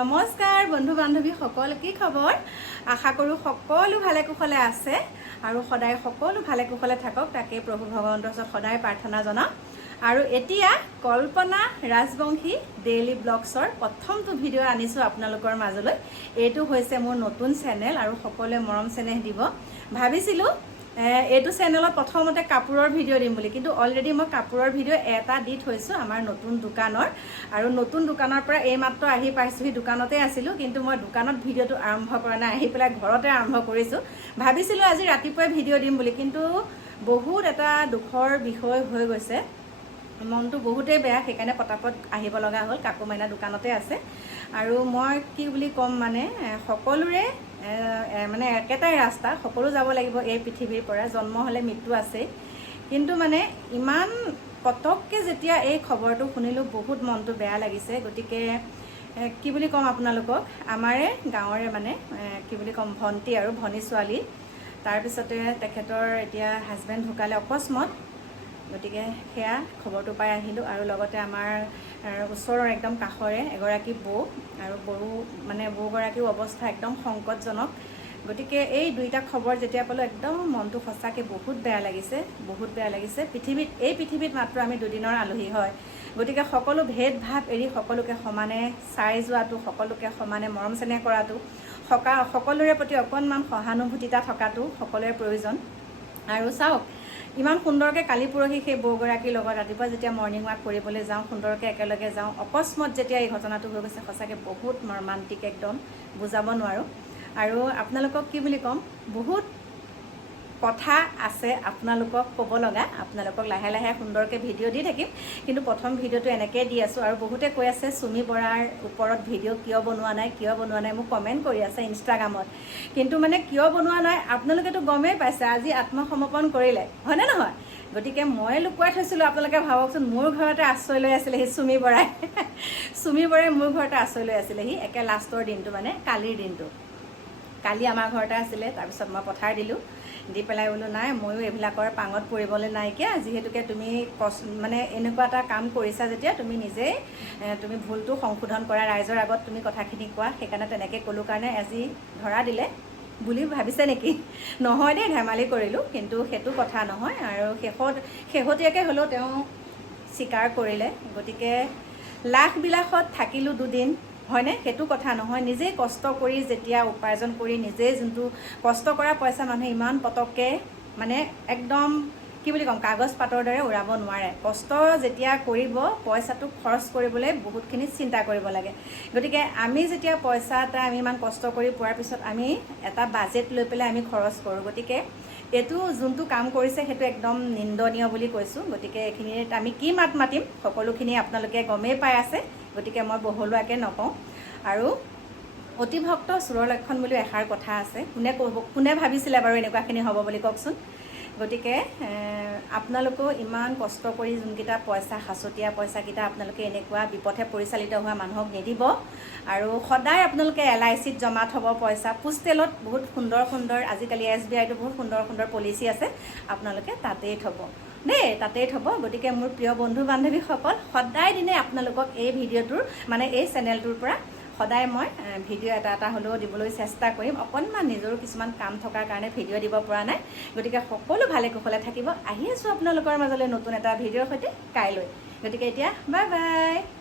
নমস্কাৰ বন্ধু বান্ধৱী সকল, কি খবৰ? আশা কৰোঁ সকলো ভালে কুশলে আছে আৰু সদায় সকলো ভালে কুশলে থাকক, তাকে প্ৰভু ভগৱন্তৰ ওচৰত সদায় প্ৰাৰ্থনা জনাওঁ। আৰু এতিয়া কল্পনা ৰাজবংশী ডেইলি ব্লগছৰ প্ৰথমটো ভিডিঅ' আনিছোঁ আপোনালোকৰ মাজলৈ। এইটো হৈছে মোৰ নতুন চেনেল আৰু সকলোৱে মৰম চেনেহ দিব। ভাবিছিলোঁ এইটো চেনেলত প্ৰথমতে কাপোৰৰ ভিডিঅ' দিম বুলি, কিন্তু অলৰেডি মই কাপোৰৰ ভিডিঅ' এটা দি থৈছোঁ আমাৰ নতুন দোকানৰ। আৰু নতুন দোকানৰ পৰা এইমাত্ৰ আহি পাইছোঁহি, দোকানতে আছিলোঁ, কিন্তু মই দোকানত ভিডিঅ'টো আৰম্ভ কৰা নাই, আহি পেলাই ঘৰতে আৰম্ভ কৰিছোঁ। ভাবিছিলোঁ আজি ৰাতিপুৱাই ভিডিঅ' দিম বুলি, কিন্তু বহুত এটা দুখৰ বিষয় হৈ গৈছে, মনটো বহুতেই বেয়া, সেইকাৰণে পটাপট আহিব লগা হ'ল। কাকু মাইনা দোকানতে আছে। আৰু মই কি বুলি ক'ম, মানে সকলোৰে মানে একেটাই ৰাস্তা, সকলো যাব লাগিব এই পৃথিৱীৰ পৰা, জন্ম হ'লে মৃত্যু আছেই। কিন্তু মানে ইমান পটককৈ যেতিয়া এই খবৰটো শুনিলোঁ বহুত মনটো বেয়া লাগিছে। গতিকে কি বুলি ক'ম আপোনালোকক, আমাৰে গাঁৱৰে মানে কি বুলি ক'ম, ভণ্টি আৰু ভনী ছোৱালী। তাৰপিছতে তেখেতৰ এতিয়া হাজবেণ্ড ঢুকালে অকস্মাত। গতিকে সেয়া খবৰটো পাই আহিলোঁ। আৰু লগতে আমাৰ ওচৰৰ একদম কাষৰে এগৰাকী বৌ, আৰু বৌগৰাকীও অৱস্থা একদম সংকটজনক। গতিকে এই দুইটা খবৰ যেতিয়া পালোঁ একদম মনটো সঁচাকৈ বহুত বেয়া লাগিছে, বহুত বেয়া লাগিছে। এই পৃথিৱীত মাত্ৰ আমি দুদিনৰ আলহী হয়। গতিকে সকলো ভেদ ভাৱ এৰি সকলোকে সমানে চাই যোৱাটো, সকলোকে সমানে মৰম চেনেহ কৰাটো, সকলোৰে প্ৰতি অকণমান সহানুভূতিতা থকাটো সকলোৰে প্ৰয়োজন। আৰু চাওক, ইমান সুন্দৰকৈ কালি পৰহি সেই বৌগৰাকীৰ লগত ৰাতিপুৱা যেতিয়া মৰ্ণিং ৱাক কৰিবলৈ যাওঁ, সুন্দৰকৈ একেলগে যাওঁ, অকস্মাত যেতিয়া এই ঘটনাটো হৈ গৈছে, সঁচাকৈ বহুত মৰ্মান্তিক, একদম বুজাব নোৱাৰোঁ। আৰু আপোনালোকক কি বুলি ক'ম, বহুত কথা আছে আপোনালোকক ক'ব লগা, আপোনালোকক লাহে লাহে সুন্দৰকৈ ভিডিঅ' দি থাকিম, কিন্তু প্ৰথম ভিডিঅ'টো এনেকৈ দি আছোঁ। আৰু বহুতে কৈ আছে চুমি বৰাৰ ওপৰত ভিডিঅ' কিয় বনোৱা নাই, মোক কমেণ্ট কৰি আছে ইনষ্টাগ্ৰামত। কিন্তু মানে কিয় বনোৱা নাই, আপোনালোকেতো গমেই পাইছে, আজি আত্মসমৰ্পণ কৰিলে, হয়নে নহয়? গতিকে মই লুকুৱাই থৈছিলোঁ, আপোনালোকে ভাবকচোন, মোৰ ঘৰতে আশ্ৰয় লৈ আছিলেহি চুমি বৰাই। চুমি বৰাই মোৰ ঘৰতে আশ্ৰয় লৈ আছিলেহি একে লাষ্টৰ দিনটো, মানে কালিৰ দিনটো। কালি আমাৰ ঘৰতে আছিলে, তাৰপিছত মই পঠাই দিলোঁ, দি পেলাই বোলো নাই, ময়ো এইবিলাকৰ পাঙত পৰিবলৈ নাইকিয়া, যিহেতুকে তুমি মানে এনেকুৱা এটা কাম কৰিছা যেতিয়া, তুমি নিজেই তুমি ভুলটো সংশোধন কৰা, ৰাইজৰ আগত তুমি কথাখিনি কোৱা, সেইকাৰণে তেনেকৈ ক'লোঁ কাৰণে আজি ধৰা দিলে বুলি ভাবিছে নেকি? নহয় দেই, ধেমালি কৰিলোঁ, কিন্তু সেইটো কথা নহয়। আৰু শেহতীয়াকৈ হ'লেও তেওঁ স্বীকাৰ কৰিলে। গতিকে লাখ বিলাসত থাকিলোঁ দুদিন, হয়নে? সেইটো কথা নহয়। নিজেই কষ্ট কৰি যেতিয়া উপাৰ্জন কৰি, নিজেই যোনটো কষ্ট কৰা পইচা মানুহে ইমান পটককৈ মানে একদম কি বুলি ক'ম, কাগজ পাতৰ দৰে উৰাব নোৱাৰে। কষ্ট যেতিয়া কৰিব, পইচাটো খৰচ কৰিবলৈ বহুতখিনি চিন্তা কৰিব লাগে। গতিকে আমি যেতিয়া পইচা এটা আমি ইমান কষ্ট কৰি পোৱাৰ পিছত আমি এটা বাজেট লৈ পেলাই আমি খৰচ কৰোঁ। গতিকে এইটো যোনটো কাম কৰিছে সেইটো একদম নিন্দনীয় বুলি কৈছোঁ। গতিকে এইখিনিত আমি কি মাত মাতিম, সকলোখিনি আপোনালোকে গমেই পাই আছে, গতিকে মই বহলোৱাকৈ নকওঁ। আৰু অতিভক্ত চোৰৰ লক্ষণ বুলিও এষাৰ কথা আছে। কোনে ভাবিছিলে বাৰু এনেকুৱাখিনি হ'ব বুলি, কওকচোন? গতিকে আপোনালোকেও ইমান কষ্ট কৰি যোনকেইটা পইচা, সাঁচতীয়া পইচাকেইটা আপোনালোকে এনেকুৱা বিপথে পৰিচালিত হোৱা মানুহক নিদিব। আৰু সদায় আপোনালোকে LICত জমা থ'ব পইচা, পোষ্টেলত বহুত সুন্দৰ আজিকালি SBIতো বহুত সুন্দৰ পলিচি আছে, আপোনালোকে তাতেই থ'ব দেই, তাতেই থ'ব। গতিকে মোৰ প্ৰিয় বন্ধু বান্ধৱীসকল, সদায় দিনে আপোনালোকক এই ভিডিঅ'টোৰ মানে এই চেনেলটোৰ পৰা সদায় মই ভিডিঅ' এটা হ'লেও দিবলৈ চেষ্টা কৰিম। অকণমান নিজৰো কিছুমান কাম থকাৰ কাৰণে ভিডিঅ' দিব পৰা নাই। গতিকে সকলো ভালে কুশলে থাকিব। আহি আছোঁ আপোনালোকৰ মাজলৈ নতুন এটা ভিডিঅ'ৰ সৈতে কাইলৈ। গতিকে এতিয়া বাই বাই।